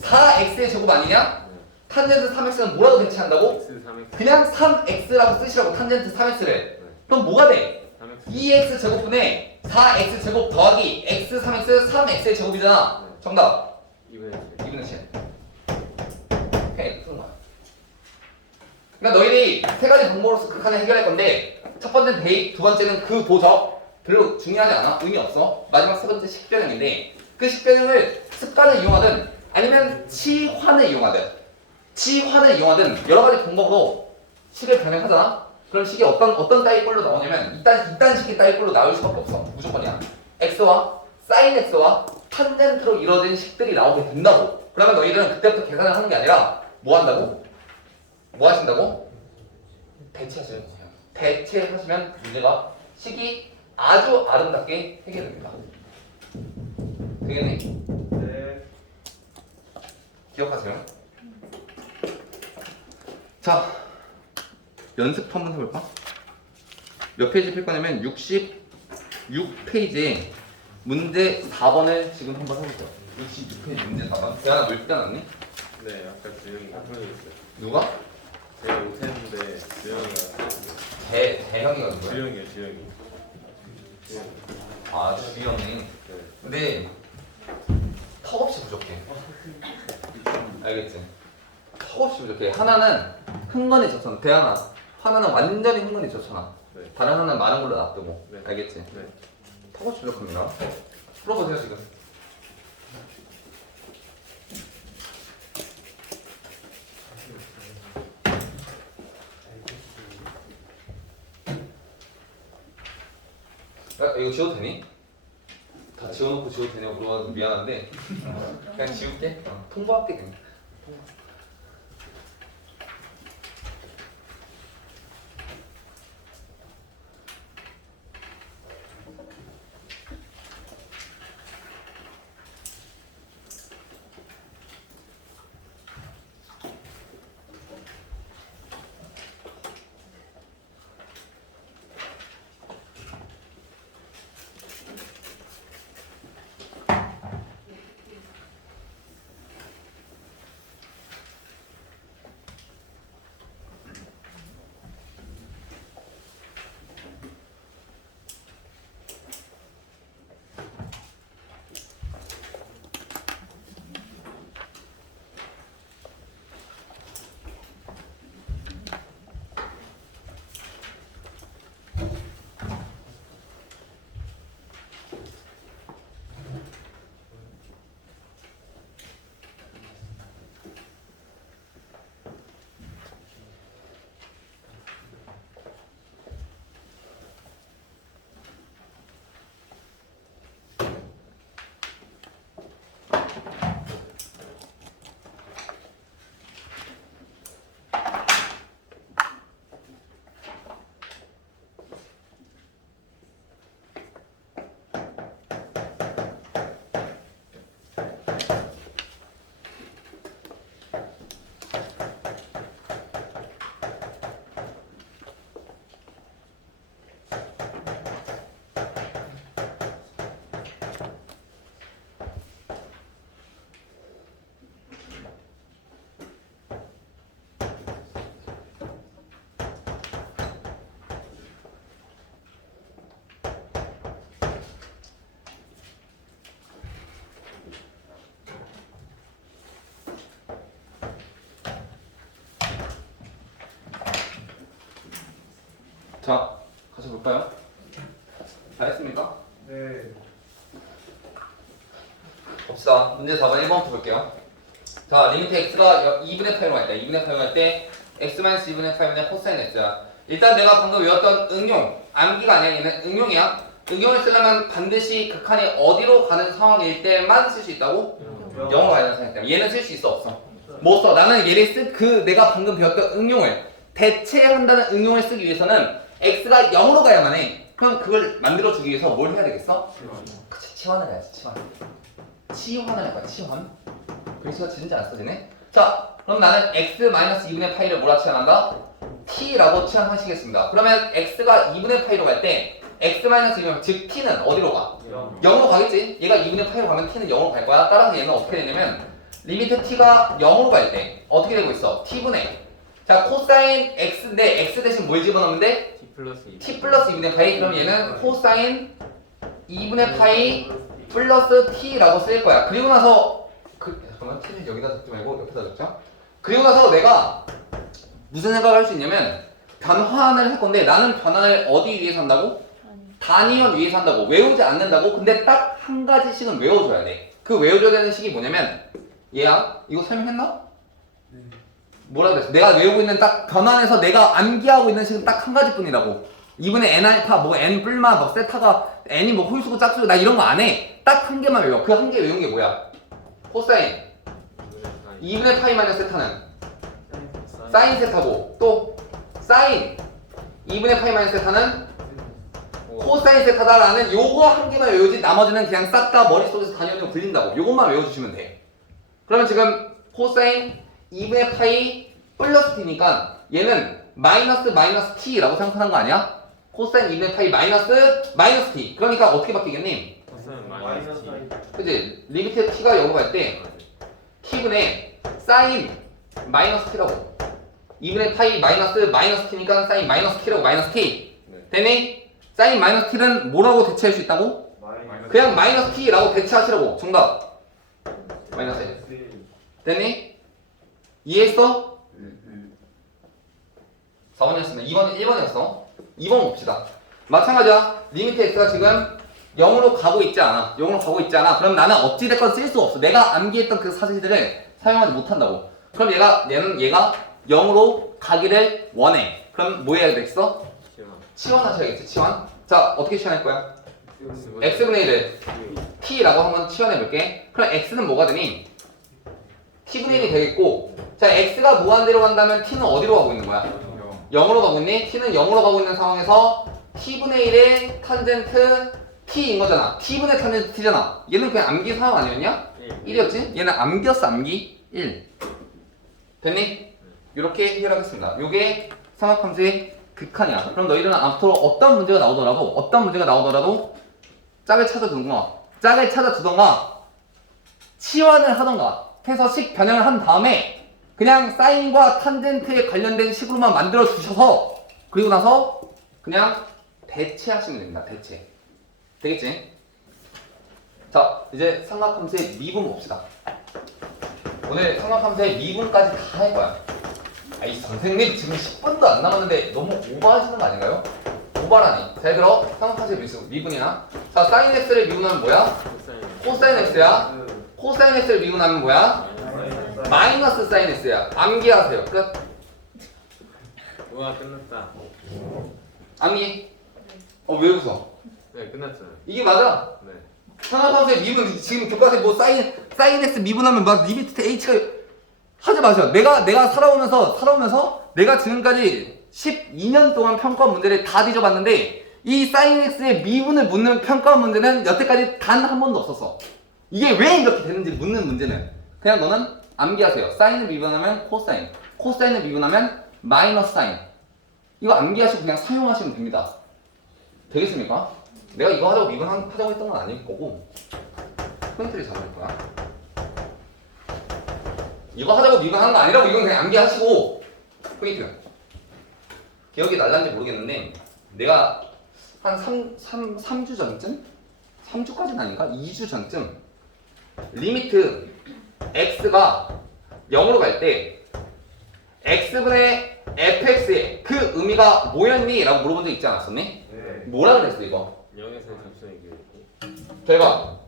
4x의 제곱 아니냐? 탄젠트 3x는 뭐라고 대체한다고? x 3x. 그냥 3x라고 쓰시라고. 탄젠트 3x를. 그럼 뭐가 돼? 2x 제곱분의 4x 제곱 더하기 x 3x 3x의 제곱이잖아. 정답 2분의 7. 오케이, 푸는 거야. 그러니까 너희들이 세 가지 방법으로서 극한을 해결할 건데 첫 번째는 대입, 두 번째는 그 보적. 별로 중요하지 않아. 의미 없어. 마지막 세 번째 식변형인데 그 식변형을 습관을 이용하든 아니면 치환을 이용하든 여러 가지 방법으로 식을 변형하잖아. 그럼 식이 어떤 따위 꼴로 나오냐면 이딴 식이 따위 꼴로 나올 수밖에 없어. 무조건이야. x와 sin x와 탄젠트로 이루어진 식들이 나오게 된다고. 그러면 너희들은 그때부터 계산을 하는 게 아니라 뭐 한다고? 뭐 하신다고? 대체하시는 거예요. 대체하시면 문제가 식이 아주 아름답게 해결됩니다. 되겠니? 네. 기억하세요. 자, 연습 한번 해볼까? 몇 페이지 필 거냐면 66페이지에 문제 4번을 지금 한번 해볼게요. 66페이지 문제 4번. 대안아 뭘 빼놨니? 네, 아까 주영이가 풀어줬어요. 누가? 제가 못했는데 주영이가 대형이가 누구야? 주영이. 아, 주영이. 네. 근데 턱없이 부족해. 알겠지? 턱없이 부족해. 하나는 흥건해졌어. 대안아, 하나는 완전히 흥건히 좋잖아. 네. 다른 하나는 많은 걸로 놔두고. 네. 알겠지? 네. 타고 출력합니다. 풀어보세요 지금. 야, 이거 지워도 되니? 다 지워놓고 지워도 되냐고 물어봐서 미안한데 그냥 지울게. 통보할게 그냥. 자, 같이 볼까요? 다 했습니까? 네. 봅시다. 문제 4번 1번부터 볼게요. 자, 리미트 x가 2분의 8로 갈 때, 2분의 8로 갈 때 x-2분의 8분의 코사인 x야. 일단 내가 방금 외웠던 응용, 암기가 아니라 얘는 응용이야. 응용을 쓰려면 반드시 극한이 어디로 가는 상황일 때만 쓸 수 있다고? 0으로 가는 상황일 때. 얘는 쓸 수 있어, 없어? 못 써. 나는 얘를 내가 방금 배웠던 응용을 대체한다는 응용을 쓰기 위해서는 x가 0으로 가야만 해. 그럼 그걸 만들어주기 위해서 뭘 해야 되겠어? 그치, 치환을 해야지, 치환. 치환을 할 거야, 치환. 글씨가 진짜 안 써지네? 자, 그럼 나는 x-2분의 파이를 뭐라 치환한다? t라고 치환하시겠습니다. 그러면 x가 2분의 파이로 갈 때 x-2분의 즉 t는 어디로 가? 0으로 가겠지? 얘가 2분의 파이로 가면 t는 0으로 갈 거야. 따라서 얘는 어떻게 되냐면 리미트 t가 0으로 갈 때 어떻게 되고 있어? t분의 자, 코사인 x인데 x 대신 뭘 집어넣으면 돼? t 플러스 2분의 파이. 그럼 얘는 코사인 2분의 파이 플러스 t라고 쓸 거야. 그리고 나서 잠깐만, t는 여기다 적지 말고 옆에다 적자. 그리고 나서 내가 무슨 생각을 할 수 있냐면 변환을 할 건데 나는 변환을 어디 위해서 한다고? 단위원 위해서 한다고. 외우지 않는다고. 근데 딱 한 가지씩은 외워줘야 돼. 그 외워줘야 되는 식이 뭐냐면 얘야, 이거 설명했나? 뭐라 그랬어? 내가 외우고 있는 딱 변환해서 내가 암기하고 있는 식은 딱 한 가지뿐이라고. 2분의 n 알파, 뭐 n 뿔마, 뭐 세타가 n이 뭐 홀수고 짝수고 나 이런 거 안 해. 딱 한 개만 외워. 그 한 개 외운 게 뭐야? 코사인 2분의 파이 마이너스 세타는 사인 세타고 또 사인 2분의 파이 마이너스 세타는 코사인 세타다라는 요거 한 개만 외우지 나머지는 그냥 싹 다 머릿속에서 단위원으로 굴린다고. 요것만 외워주시면 돼. 그러면 지금 코사인 2분의 파이 플러스 t니까 얘는 마이너스 t라고 생각하는 거 아니야? 코사인 2분의 파이 마이너스 t. 그러니까 어떻게 바뀌겠니? 그치? 리미트 t가 0으로 갈 때 t분의 사인 마이너스 t라고. 2분의 파이 마이너스 t니까 사인 마이너스 t라고. 마이너스 t. 되니? 사인 마이너스 t는 뭐라고 대체할 수 있다고? 그냥 마이너스 t라고 대체하시라고. 정답. 마이너스 됐니? 이해했어? 4번이었으면 1번이었어. 2번 봅시다. 마찬가지야. 리미트 x가 지금 0으로 가고 있지 않아. 0으로 가고 있지 않아. 그럼 나는 어찌됐건 쓸 수 없어. 내가 암기했던 그 사실들을 사용하지 못한다고. 그럼 얘가 0으로 가기를 원해. 그럼 뭐 해야 되겠어? 치환하셔야겠지. 치환. 자, 어떻게 치환할 거야? x분의 1을 t라고 한번 치환해볼게. 그럼 x는 뭐가 되니? t분의 1이 되겠고, 자, x가 무한대로 간다면 t는 어디로 가고 있는 거야? 0으로 가고 있니? t는 0으로 가고 있는 상황에서 t분의 1의 탄젠트 t인 거잖아. t분의 탄젠트 t잖아. 얘는 그냥 암기 상황 아니었냐? 1이었지? 얘는 암기였어. 암기 1. 됐니? 이렇게 해결하겠습니다. 요게 삼각함수의 극한이야. 그럼 너희들은 앞으로 어떤 문제가 나오더라도 짝을 찾아두던가 치환을 하던가 해서 식 변형을 한 다음에 그냥 사인과 탄젠트에 관련된 식으로만 만들어 주셔서 그리고 나서 그냥 대체하시면 됩니다. 대체. 되겠지? 자, 이제 삼각함수의 미분 봅시다. 오늘 삼각함수의 미분까지 다 할 거야. 아이 선생님 지금 10분도 안 남았는데 너무 오버하시는 거 아닌가요? 오버라니. 잘 들어. 삼각함수의 미분이야. 자, 사인 x를 미분하면 뭐야? 코사인 x야. 코사인 x를 미분하면 뭐야? 마이너스 사인 x야. 암기하세요. 끝. 우와 끝났다. 암기. 왜 웃어? 네 끝났어요. 이게 맞아. 네. 삼각함수의 미분 지금 교과서에 뭐 사인 x 미분하면 막 리미트 h가 하지 마세요. 내가 살아오면서 내가 지금까지 12년 동안 평가 문제를 다 뒤져봤는데 이 사인 x의 미분을 묻는 평가 문제는 여태까지 단 한 번도 없었어. 이게 왜 이렇게 되는지 묻는 문제는 그냥 너는 암기하세요. 사인을 미분하면 코사인, 코사인을 미분하면 마이너스 사인. 이거 암기하시고 그냥 사용하시면 됩니다. 되겠습니까? 내가 이거 하자고 미분하자고 했던 건 아닐 거고 포인트를 잡을 거야. 이거 하자고 미분하는 거 아니라고 이건 그냥 암기하시고 포인트. 기억이 날란지 모르겠는데 내가 한 3주 전쯤? 3주까지는 아닌가? 2주 전쯤 리미트 x가 0으로 갈 때 x분의 fx의 그 의미가 뭐였니? 라고 물어본 적 있지 않았었니? 네. 뭐라 그랬어 이거? 0에서 접선이 되고 대박.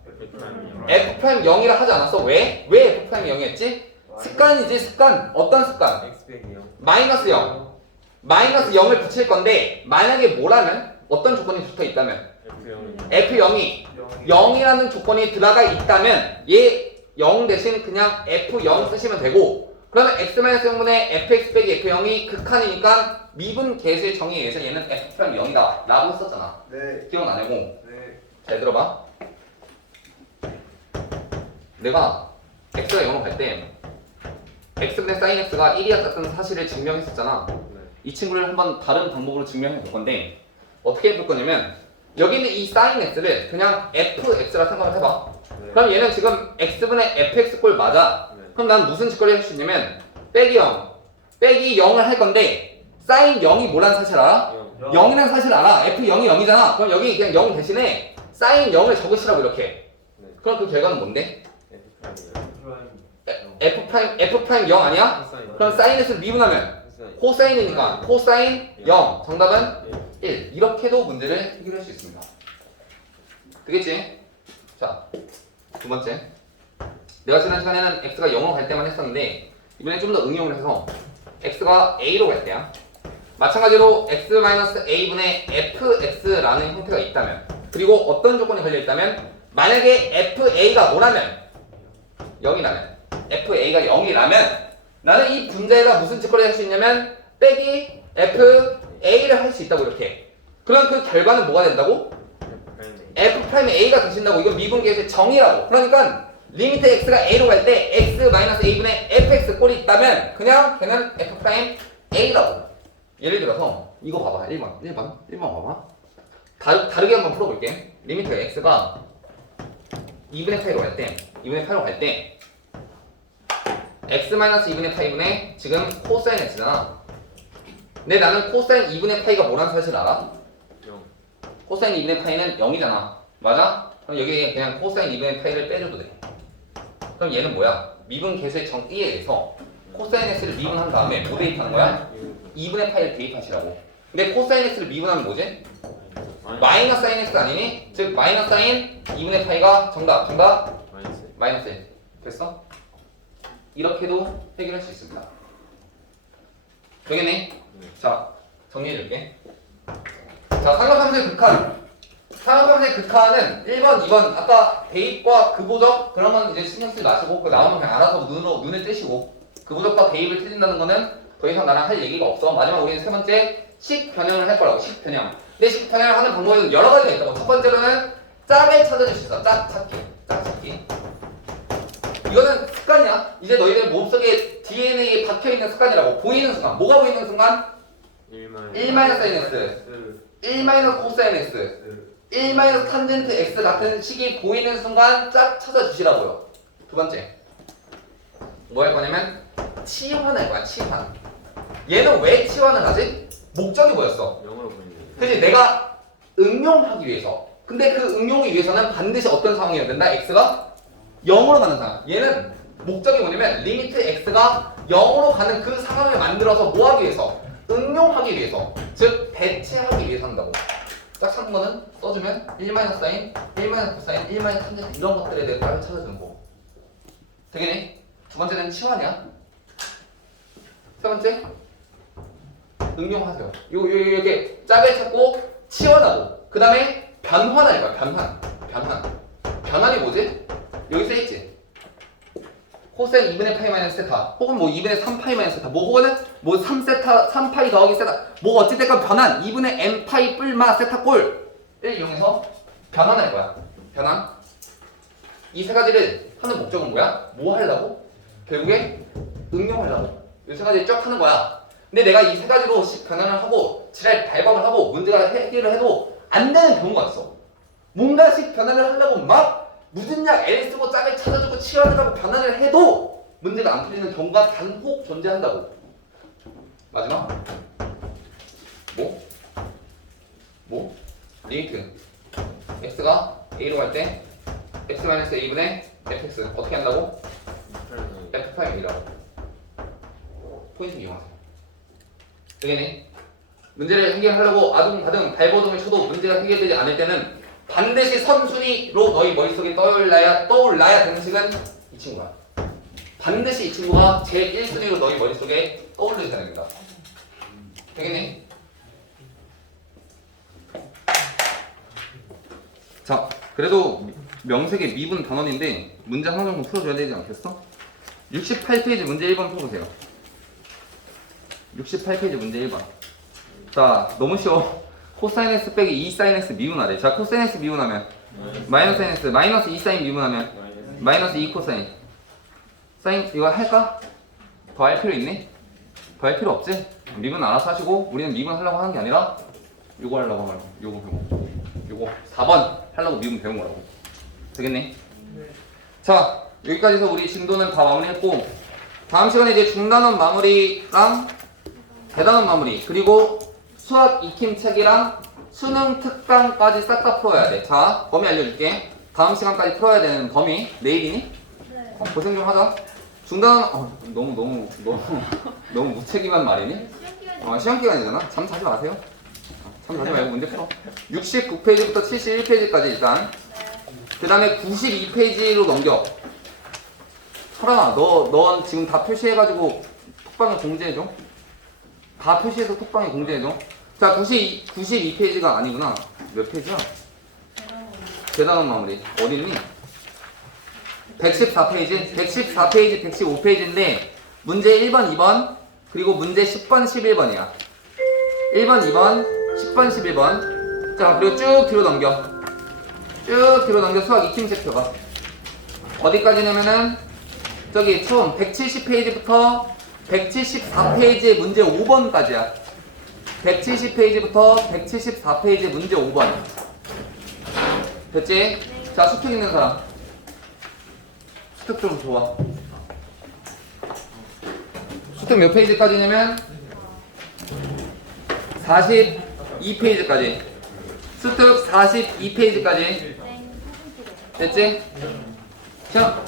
f' 0이라 하지 않았어? 왜? 왜 f' 0이었지? 습관이지 습관. 어떤 습관? x 빼기 0. 마이너스 0. 마이너스 0을 붙일 건데 만약에 뭐라면? 어떤 조건이 붙어 있다면? f0이 f0이라는 조건이 들어가 있다면 얘 0 대신 그냥 f0 쓰시면 되고 그러면 x-0분의 fx 빼기 f0이 극한이니까 미분 계수의 정의에 의해서 얘는 f'0이다 라고 했었잖아. 네. 기억나냐고? 네. 잘 들어봐. 내가 x가 0으로 갈 때 x분의 sin x가 1이었다는 사실을 증명했었잖아. 네. 이 친구를 한번 다른 방법으로 증명해 볼 건데 어떻게 해볼 거냐면 여기 있는 이 sin x를 그냥 fx라 생각을 해봐. 네. 그럼 얘는 지금 x분의 fx 꼴 맞아. 네. 그럼 난 무슨 짓거리 할 수 있냐면 빼기 0 빼기 0을 할 건데 sin 0이 뭐라는 사실 알아? 0. 0이라는 사실 알아. f0이 0이잖아. 그럼 여기 그냥 0 대신에 sin 0을 적으시라고 이렇게. 네. 그럼 그 결과는 뭔데? f'0. f' 0 아니야? 그럼 sin x를 미분하면 코사인이니까 코사인 0. 정답은 1. 이렇게도 문제를 해결할 수 있습니다. 되겠지? 자, 두 번째. 내가 지난 시간에는 x가 0으로 갈 때만 했었는데 이번엔 좀 더 응용을 해서 x가 a로 갈 때야. 마찬가지로 x-a분의 fx라는 형태가 있다면 그리고 어떤 조건이 걸려있다면 만약에 fa가 뭐라면 0이라면 fa가 0이라면 나는 이 분자에다 무슨 짓거리를 할 수 있냐면 빼기 fa를 할 수 있다고 이렇게. 그럼 그 결과는 뭐가 된다고? f'a가 되신다고. 이건 미분계수의 정의라고. 그러니까 리미트 x가 a로 갈 때 x-a분의 fx 꼴이 있다면 그냥 걔는 f'a라고. 예를 들어서 이거 봐봐. 1번 봐봐. 다르게 한번 풀어볼게. 리미트 x가 2분의 파이로 갈 때 x-2분의 파이분의 지금 코사인 x잖아. 근데 나는 코사인 2분의 파이가 뭐라는 사실 알아? 0. 코사인 2분의 파이는 0이잖아. 맞아? 그럼 여기 그냥 코사인 2분의 파이를 빼줘도 돼. 그럼 얘는 뭐야? 미분 계수의 정의에 의해서 코사인 x를 미분한 다음에 뭐 대입하는 거야? 2분의 파이를 대입하시라고. 근데 코사인 x를 미분하면 뭐지? 마이너스 사인 x 아니니? 즉 마이너스 사인 2분의 파이가 정답. 마이너스. 마이너스 1. 됐어? 이렇게도 해결할 수 있습니다. 되겠니? 자, 정리해줄게. 자, 삼각함수의 극한. 삼각함수의 극한은 1번, 2번 아까 대입과 그보적 그런 건 이제 신경 쓰지 마시고 그 나오면 그냥 알아서 눈을 뜨시고 그보적과 대입을 틀린다는 거는 더 이상 나랑 할 얘기가 없어. 마지막 우리는 세 번째 식 변형을 할 거라고. 식 변형. 근데 식 변형을 하는 방법이 여러 가지가 있다고. 첫 번째로는 짝을 찾아줄 수 있어. 짝 찾기. 이거는 습관이야. 이제 너희들 몸속에 DNA에 박혀있는 습관이라고. 보이는 순간. 뭐가 보이는 순간? 1 사인 x, 1 코사인 x, 1 탄젠트 x 같은 식이 보이는 순간 짝 찾아주시라고요. 두 번째. 뭐 할 거냐면 치환할 거야. 치환. 얘는 왜 치환을 하지? 목적이 뭐였어? 영어로 보이는. 그치? 내가 응용하기 위해서. 근데 그 응용을 위해서는 반드시 어떤 상황이어야 된다? x가 0으로 가는 상황. 얘는 목적이 뭐냐면 리미트 x가 0으로 가는 그 상황을 만들어서 뭐 하기 위해서? 응용하기 위해서. 즉 대체하기 위해서 한다고. 짝 찾는 거는 써주면 1 사인, 1 코사인, 1 탄젠트 이런 것들에 대해 짝을 찾아주는 거. 되겠니? 두 번째는 치환이야. 세 번째 응용하세요. 이렇게 짝을 찾고 치환하고 그 다음에 변환할 거야. 변환이 뭐지? 여기 써있지? 코사인 2분의 파이 마이너스 세타 혹은 뭐 2분의 3파이 마이너스 세타 뭐 혹은 뭐 3세타 3파이 더하기 세타 뭐 어찌됐건 변환 2분의 m 파이 뿔마 세타 꼴을 이용해서 변환할 거야. 변환. 이 세 가지를 하는 목적은 뭐야? 뭐 하려고? 결국에 응용하려고. 이 세 가지를 쫙 하는 거야. 근데 내가 이 세 가지로 변환을 하고 지랄 발광을 하고 문제가 해결을 해도 안 되는 경우가 있어. 뭔가 식 변환을 하려고 막 무슨 약 L 쓰고 짝을 찾아주고 치환을 하고 변환을 해도 문제가 안 풀리는 경우가 단혹 존재한다고. 마지막 뭐? 리미트 x가 a로 갈 때 x-a분의 fx 어떻게 한다고? f'이라고 포인트 이용하세요. 되겠니? 문제를 해결하려고 아둥바둥 발버둥을 쳐도 문제가 해결되지 않을 때는 반드시 선순위로 너희 머릿속에 떠올라야 되는 식은 이 친구야. 반드시 이 친구가 제 1순위로 너희 머릿속에 떠올르셔야 됩니다. 되겠니? 자, 그래도 명색의 미분 단원인데 문제 하나 정도 풀어줘야 되지 않겠어? 68페이지 문제 1번 풀어보세요. 68페이지 문제 1번. 자, 너무 쉬워. 코사인 x 빼기 2 사인 x 미분하래. 자, 코사인 x 미분하면 마이너스 사인 x, 마이너스 2 사인 미분하면 마이너스 2 코사인. 사인 이거 할까? 더 할 필요 있니? 더 할 필요 없지? 미분 알아서 하시고 우리는 미분 하려고 하는 게 아니라 요거 하려고 하는 거야. 요거 4번 하려고 미분 배운 거라고. 되겠니? 자, 여기까지 해서 우리 진도는 다 마무리했고 다음 시간에 이제 중단원 마무리랑 대단원 마무리 그리고 수학 익힘 책이랑 수능 특강까지 싹 다 풀어야 돼. 자, 범위 알려줄게. 다음 시간까지 풀어야 되는 범위 내일이니? 네. 고생 좀 하자. 중단 너무 무책임한 말이니? 시험 기간이잖아. 잠 자지 마세요. 잠 자지 말고 문제 풀어. 69페이지부터 71페이지까지 일단. 그 다음에 92페이지로 넘겨. 설아나, 넌 지금 다 표시해가지고 톡방에 공지해줘. 다 표시해서 톡방에 공지해줘. 자, 92페이지가 아니구나. 몇 페이지야? 대단원 마무리. 어딨니? 114페이지? 114페이지, 115페이지인데 문제 1번, 2번 그리고 문제 10번, 11번이야. 1번, 2번, 10번, 11번. 자, 그리고 쭉 뒤로 넘겨. 쭉 뒤로 넘겨 수학 익힘 책 펴봐. 어디까지냐면은 저기 총 170페이지부터 174페이지의 문제 5번까지야. 170페이지부터 174페이지 문제 5번. 됐지? 자, 수특 있는 사람. 수특 좀 줘봐. 수특 몇 페이지까지냐면 42페이지까지. 수특 42페이지까지. 됐지? 자.